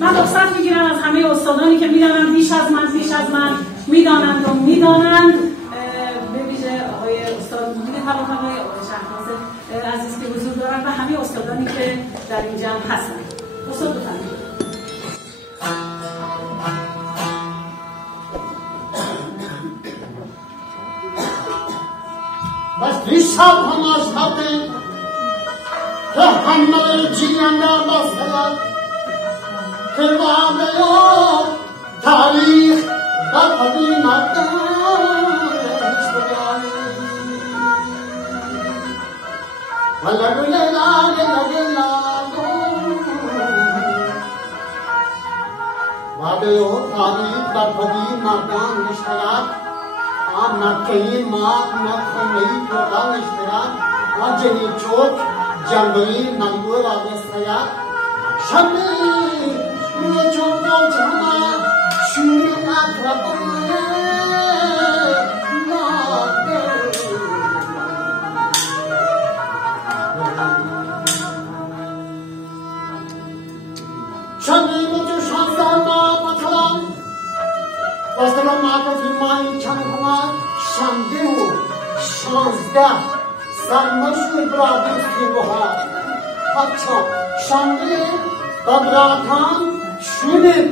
من رخصت میگیرم از همه استادانی که میدانند بیش از من میدانند و میدانند، به ویژه آقای استاد مدیر طباطبایی، آقای شهرناز عزیز که حضور دارند و همه استادانی که در این جمع هستند. استاد بفرمایید. بس دیشب هم از حقی که همه جیانده بستند که وعده یا تاریخ در قدیمت داشت بگانی ولگو لیلا لیلا وعده یا تاریخ در قدیمت داشت न कहीं माँ न कहीं प्रोग्राम इस्तेरा न जनी चोट जंगली नंगोर आवेस्या शमी ये चोटो जमा शुरू ना प्रबंधे ना शमी मुझे शानदार ना पथराम वस्तुला माँ को फिल्माई चंगुमार शांति हो शांता सर्वस्वी प्राप्त की वहा अच्छा शांति तबराखान शुनित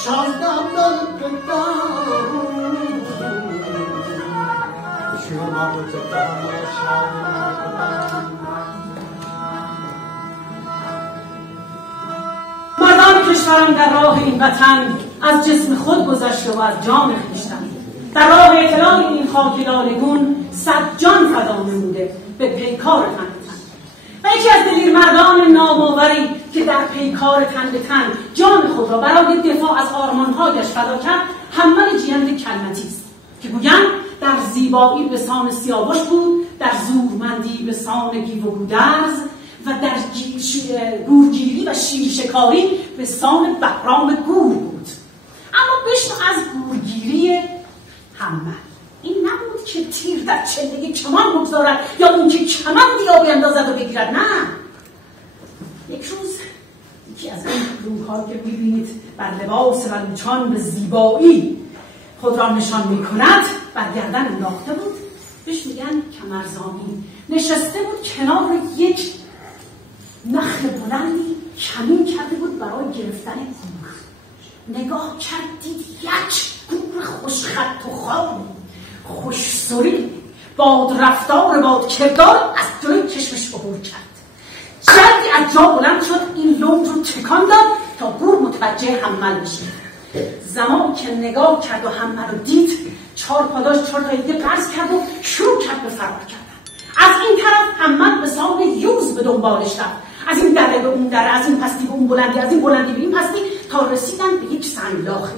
शांता तल पिता शिव माता चक्कर में مردان کشورم در راه این وطن از جسم خود گذشته و از جان خویشتن، در راه اطلاع این خاک لالگون صد جان فدا نموده به پیکار تن به تن. و یکی از دلیرمردان ناباوری که در پیکار تن به تن جان خود را برای دفاع از آرمانهایش فدا کرد، حمل جیند کلمتی است که گویند در زیبایی به سان سیاوش بود، در زورمندی به سان گیو و گودرز و در گورگیری و شیرشکاری به سان بهرام گور بود. اما بشنو از گورگیری حمل. این نبود که تیر در چله کمان بگذارد یا اون که کمندی را بیندازد و بگیرد، نه. یک روز یکی از این روح‌ها که می‌بینید بر لباس بلوچان به زیبایی خود را نشان می‌کند بر گردن انداخته بود، بهش میگن کمرزانی، نشسته بود کنار یک نخل بلندی، کمین کرده بود برای گرفتن گور. نگاه کرد دید یک گور خوشخط و خواب، خوش‌سری، باد رفتار باد کردار از جلوی چشمش عبور کرد. جلدی از جا بلند شد، این لنگ رو تکان داد تا گور متوجه حمل بشه. زمانی که نگاه کرد و حمل رو دید، چهار پاداش چهار تا دیگه قرض کرد و شروع کرد به فرار کردن. از این طرف حمل به سان یوز به دنبالش رفت، از این دره به اون دره، از این پستی به اون بلندی، از این بلندی به این پستی، تا رسیدن به یک سنگلاخی.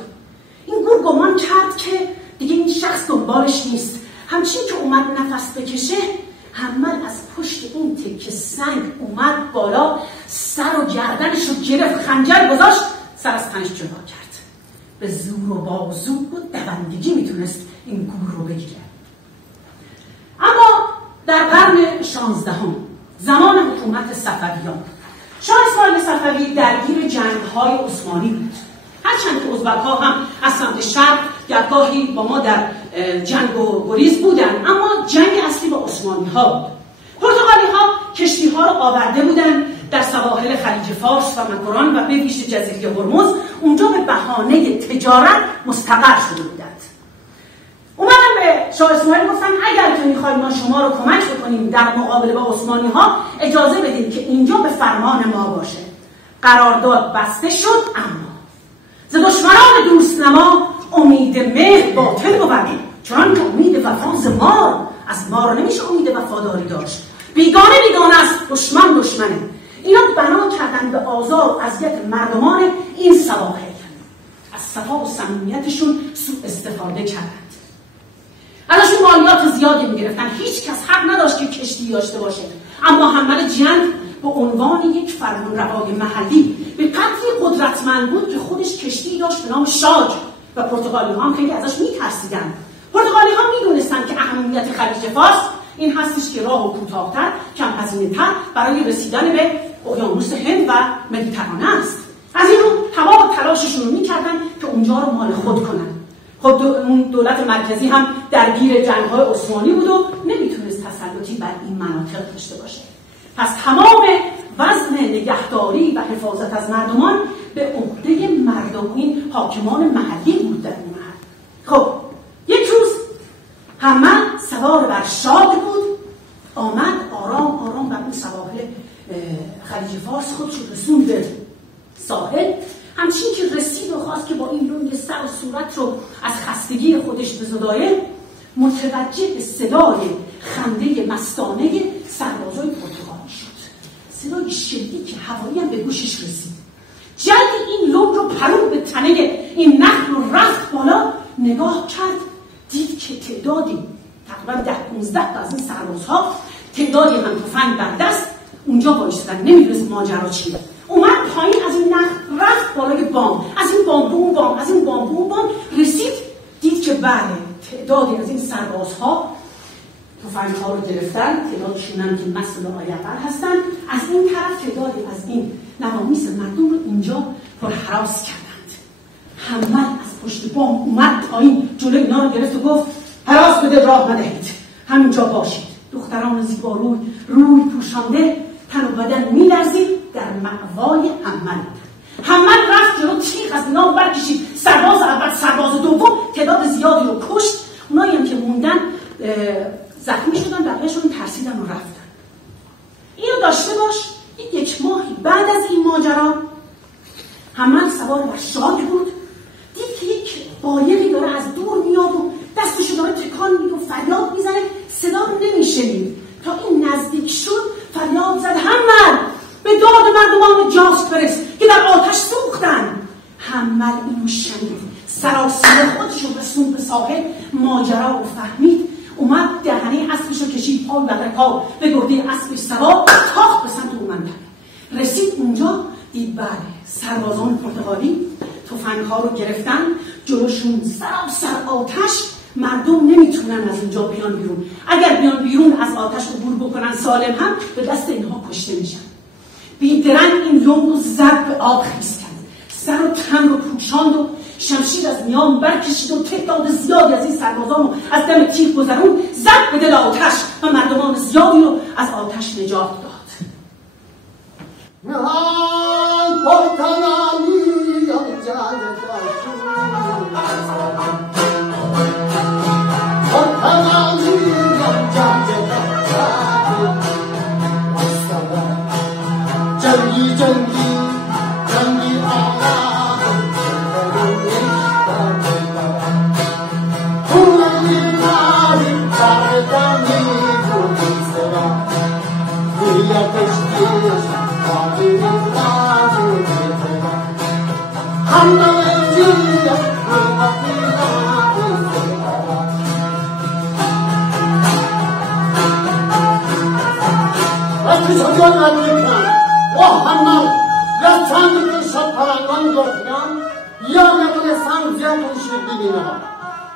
این گور گمان کرد که دیگه این شخص دنبالش نیست. همچین که اومد نفس بکشه، حمل از پشت این تکه سنگ اومد بالا، سر و گردنش رو گرفت، خنجر گذاشت، سر از تنش جدا کرد. به زور و بازو و دوندگی میتونست این گور رو بگیره. اما در قرن 16 زمان حکومت صفویان، شاه اسماعیل صفوی درگیر جنگ‌های عثمانی بود. هرچند که ازبک‌ها هم از سمت شرق گاهی با ما در جنگ و گریز بودند، اما جنگ اصلی با عثمانی‌ها بود. پرتغالی‌ها کشتی‌ها را آورده بودند در سواحل خلیج فارس و مکران و به ویژه جزیره هرمز، اونجا به بهانه تجارت مستقر شده بودند. اومدن به شاه اسماعیل گفتن اگر که می‌خواید ما شما رو کمک بکنیم در مقابله با عثمانی‌ها، اجازه بدید که اینجا به فرمان ما باشه. قرارداد بسته شد، اما ز دشمنان دوستنما امید مهر باطل بود، چون که امید وفا ز مار، از مار نمیشه امید وفاداری داشت. بیگانه بیگانه است، دشمن دشمنه. اینا بنا کردن به آزار و اذیت مردمان این سواحل، از صفا و صمیمیتشون سوء استفاده کردند. ازشون مالیات زیادی میگرفتن، هیچ کس حق نداشت که کشتی داشته باشه. اما حمل جنگ به عنوان یک فرمانروای محلی به قدری قدرتمند بود که خودش کشتی داشت به نام شاج و پرتغالی ها هم خیلی ازش میترسیدن. پرتغالی ها میدونستن که اهمیت خلیج فارس این هستش که راه کوتاه‌تر، کم هزینه‌تر برای رسیدن به اقیانوس هند و مدیترانه است. از این رو هوا تلاششون رو میکردن که اونجا رو مال خود کنن. خب اون دولت مرکزی هم درگیر جنگ‌های عثمانی بود و نمیتونست تسلطی بر این مناطق داشته باشه. پس تمام وزن نگهداری و حفاظت از مردمان به عهده مردم، این حاکمان محلی بود در اون محل. خب یک روز حمل سوار بر شاد بود، آمد آرام آرام بر اون سواحل خلیج فارس خودش رسوند به ساحل. همچین که رسید و خواست که با این لنگ سر و صورت رو از خستگی خودش بزدایه، متوجه به صدای خنده مستانه سربازای پرتغالی شد. صدای شلیک هوایی هم به گوشش رسید. جلد این لنگ رو پرون به تنه این نخل و رفت بالا. نگاه کرد، دید که تعدادی تقریبا 10-15 تا از این سربازها، تعدادی هم تفنگ بر دست اونجا بایستدن. نمیدونست ماجرا چیه. اومد پایین، از این نخل رفت بالای بام، از این بام به اون بام، از این بام به اون بام رسید. دید که بله، تعدادی از این سربازها تفنگ‌ها رو گرفتن، تعدادشون هم که مسئول آیبر هستن. از این طرف تعدادی از این نوامیس مردم رو اینجا پر هراس کردند. حمل از پشت بام اومد پایین، جلوی اینا رو گرفت و گفت هراس بده، راه ندهید، همینجا باشید. دختران زیبا روی پوشانده، تن و بدن می‌لرزید، در مأوای حمل رفت جلو، تیغ از اینا برکشید. سرباز اول، سرباز دوم تعداد زیادی رو کشت. اونایی هم که موندن زخمی شدن، بقیه‌شون ترسیدن و رفتن. اینو داشته باش، یک ماهی بعد از این ماجرا حمل سوار بر شاد بود. دید که یک قایقی داره از دور میاد و دستشو داره تکان میده و فریاد میزنه، صدا رو نمیشنید. تا این نزدیک شد فریاد زد حمل به داد مردمان جاست برس که در آتش سوختن. حمل اینو شنید، سراسر خودشو رسوند به ساحل، ماجرا رو فهمید. اومد دهنه اسبشو کشید پای بغل پا، به گرده اسبش سوار تاخت به سمت اون منطقه. رسید اونجا، دید بله سربازان پرتغالی تفنگ‌ها رو گرفتن، جلوشون سراسر آتش. مردم نمیتونن از اینجا بیان بیرون. اگر بیان بیرون از آتش عبور بکنن سالم هم به دست اینها کشته میشن. بیدرنگ این لنگ رو زد به آب خیز کرد، سر و تن رو پوشاند و شمشیر از میان برکشید و تعداد زیادی از این سربازان رو از دم تیغ گذرون، زد به دل آتش و مردمان زیادی رو از آتش نجات داد.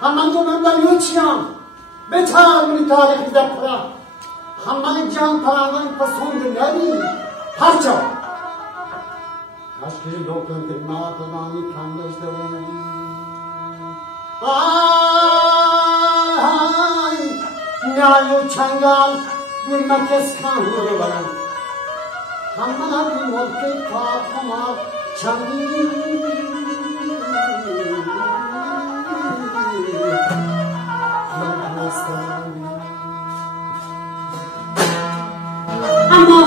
همه جو من بلوچیان بچار منی تاریخ دپرا همه جان پرانان پسند نبی هر جا اشکی لوکن که ناتنانی کندش دوی آی نیایو چنگال نمکس کن رو برن همه نبی ملکی کار کمار چندی اما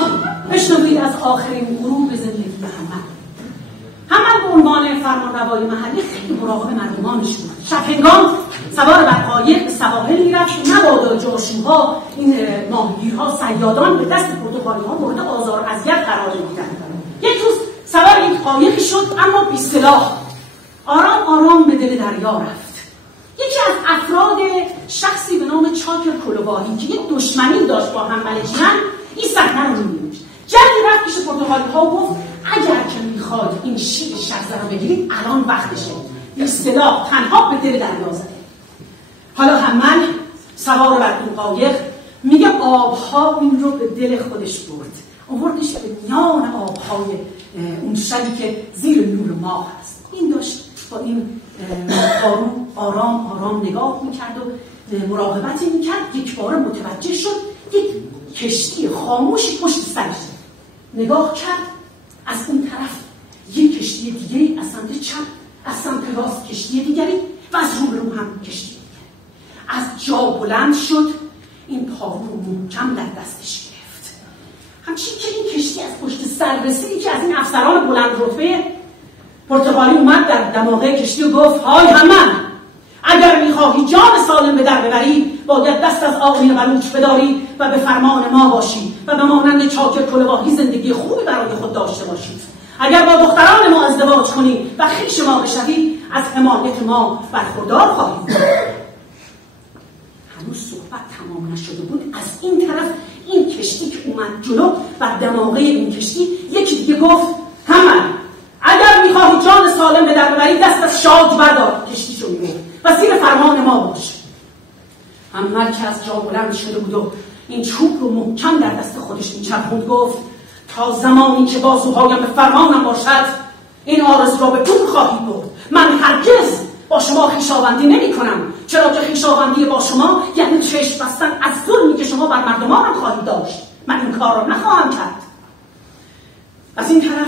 بشنوید از آخرین غروب زندگی حمل به عنوان فرمانروای محلی خیلی مراقب مردمانش بود. شب‌هنگام سوار بر قایق به سواحل میرفت که مبادا جاشوها، این ماهیگیرها، صیادان به دست پرتغالی‌ها مورد آزار و اذیت قرار می‌گیرند. یک روز سوار یک قایقی شد، اما بی سلاح آرام آرام به دل دریا رفت. یکی از افراد شخصی به نام چاکر کلوباهی که یک دشمنی داشت با حمل جیهن، این صحنه رو می‌بینید. جلدی رفت پیش پرتغالی‌ها و گفت اگر که میخواد این شیر شخصه رو بگیرید الان وقتشه. بی سلاح تنها به دل دریا زده. حالا حمل سوار بر این قایق میگه آبها این رو به دل خودش برد، آوردش به میان آبهای اون شبی که زیر نور ماه هست. این با این پارو آرام آرام نگاه میکرد و مراقبتی میکرد. یک بار متوجه شد یک کشتی خاموشی پشت سرش. نگاه کرد از این طرف یک کشتی دیگری، از سمت چپ، از سمت راست کشتی دیگری و از روبرو هم کشتی دیگری. از جا بلند شد، این پارو رو محکم در دستش گرفت. همچین که این کشتی از پشت سر رسید که از این افسران بلند رتبه پرتغالی اومد در دماغه کشتی و گفت: های همن، اگر میخواهی جان سالم به در ببری باید دست از آیین بلوچ بداری و به فرمان ما باشی و به مانند چاکر کله‌باهی زندگی خوبی برای خود داشته باشید. اگر با دختران ما ازدواج کنی و خویش ما بشوی از حمایت ما برخوردار خواهی بود. هنوز صحبت تمام نشده بود، از این طرف این کشتی که اومد جلو و دماغه این کشتی یکی دیگه گفت: همن، اگر میخواهی جان سالم به در ببری دست از شاج بردار، کشتیشو میگه و زیر فرمان ما باش. همن که از جا بلند شده بود و این چوب رو محکم در دست خودش میچرخوند گفت: تا زمانی که بازوهایم به فرمانم باشد این آرزو را به دور خواهید برد. من هرگز با شما خویشاوندی نمی کنم، چرا که خویشاوندی با شما یعنی چشم بستن از ظلمی که شما بر مردمانم خواهید داشت. من این کار را نخواهم کرد. از این طرف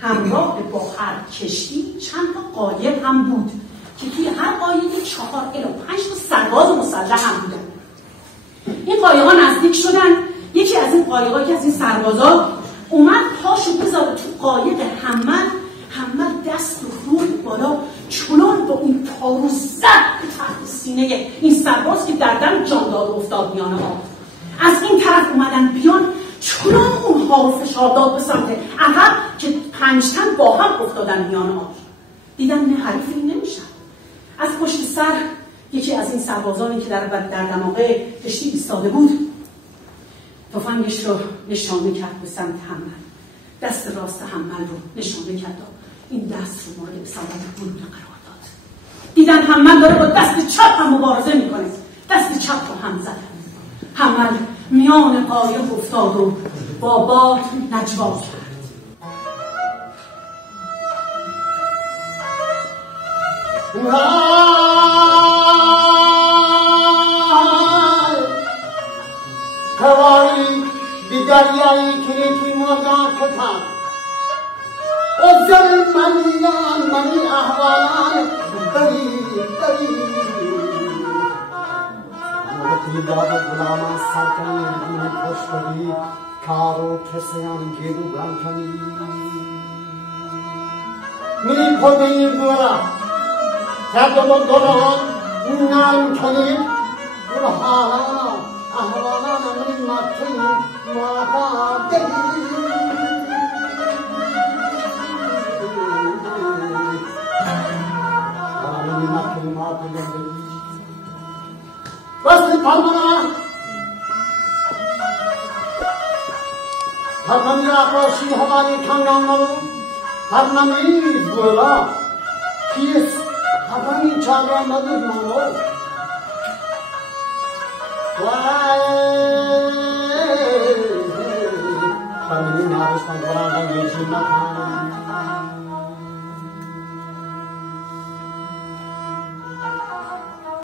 همراه با هر کشتی چند تا قایق هم بود که توی هر قایقی 4 الی 5 تا سرباز مسلح هم بودن. این قایق‌ها نزدیک شدن. یکی از این قایق‌ها که از این سربازا اومد پاشو بذاره تو قایق همن دست رو بالا چنان با این پارو زد به تحت سینه این سرباز که در دم جان داد و افتاد میان آب. از این طرف اومدن بیان چنان اونها رو فشار داد به سمت عقب که 5 تن با هم افتادن میان آب. دیدن نه، حریفی نمیشن. از پشت سر یکی از این سربازانی که در دماغه کشتی ایستاده بود تفنگش رو نشانه کرد به سمت همن. دست راست همن رو نشانه کرد و این دست رو مورد اصابت برونه قرار داد. دیدن همن داره با دست چپ هم مبارزه میکنه. دست چپ رو هم زد. همن میان قایق افتاد و با باد نجوا کرد. تواری بی دریایی کلیکی مردان کتن ازل منی احوالان بری مدتی داد غلامان سرکنی دون خوشبری کارو کسیان گیرو برانکنی میری پردنی بورا تردم و دلان نرم کنی برهانا احوانا من مکنی ماتا دهی آمنی مکنی ماتا دهی بستی پرمانا پرمانی آقاشی همانی کنگانو پرمانی بولا کیس همانی چاگران مدد مانو پرمانی نارستان برانگان یجی مکان